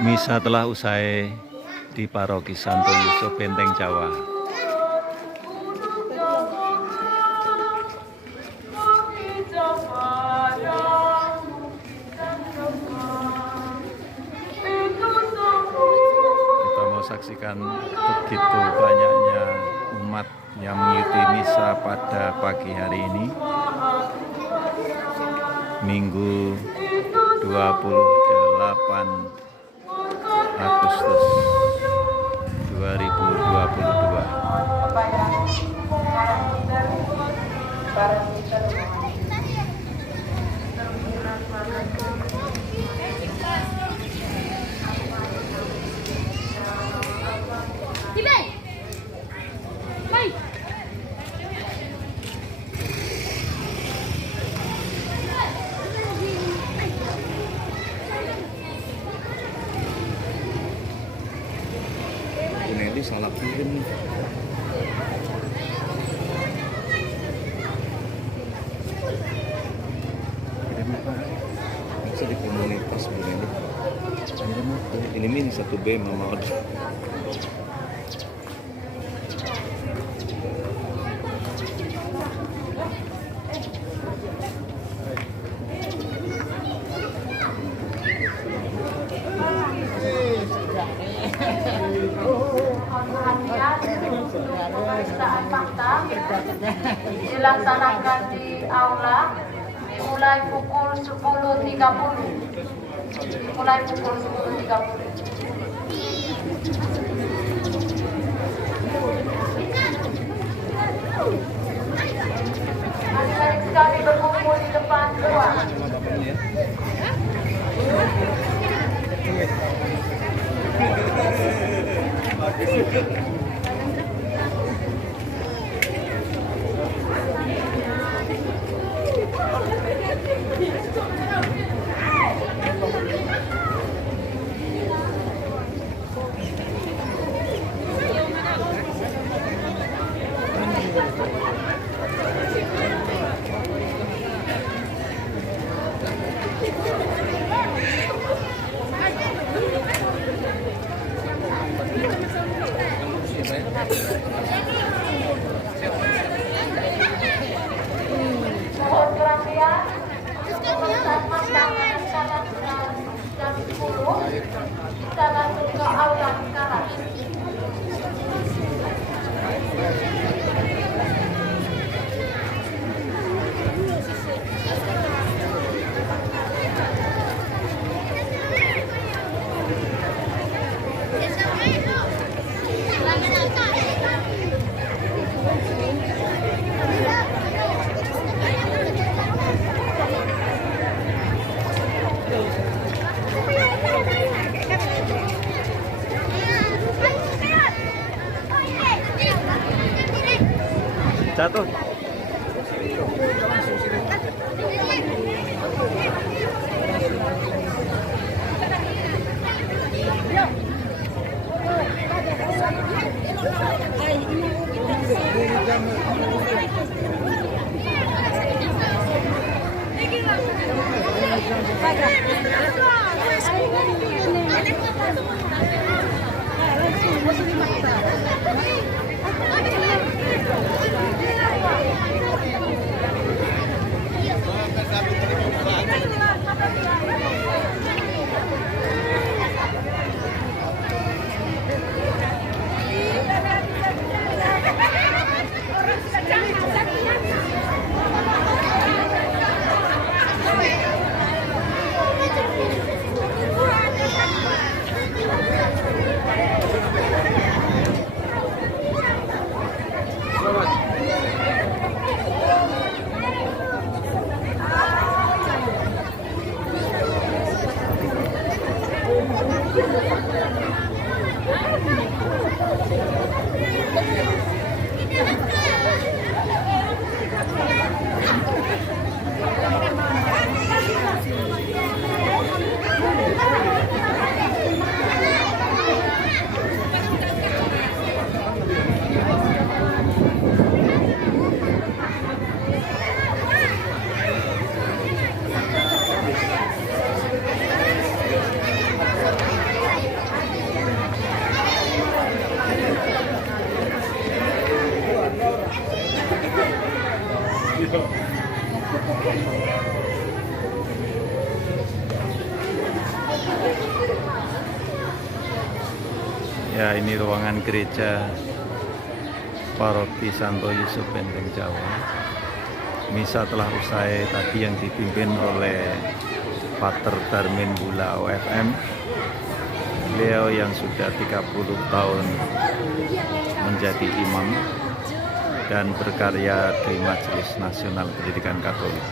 Misa telah usai di Paroki Santo Yusuf Benteng Jawa. Kita mau saksikan begitu banyaknya umat yang mengikuti misa pada pagi hari ini, Minggu 28 Agustus 2022. Ini salah kirim. Kirim apa? Bisa di komunitas begini. Ini mini 1B mama order. Pemeriksaan fakta dilaksanakan di aula dimulai pukul 10.30. Adik-adik sekali berkumpul di depan ruang. Mohon perhatian, saat masyarakat jam 10 kita langsung ke aula sekarang. Jatuh. Ya, ini ruangan gereja Paroki Santo Yusuf Benteng Jawa. Misa telah usai tadi yang dipimpin oleh Pater Darmin Bula OFM. Beliau yang sudah 30 tahun menjadi imam dan berkarya di Majelis Nasional Pendidikan Katolik.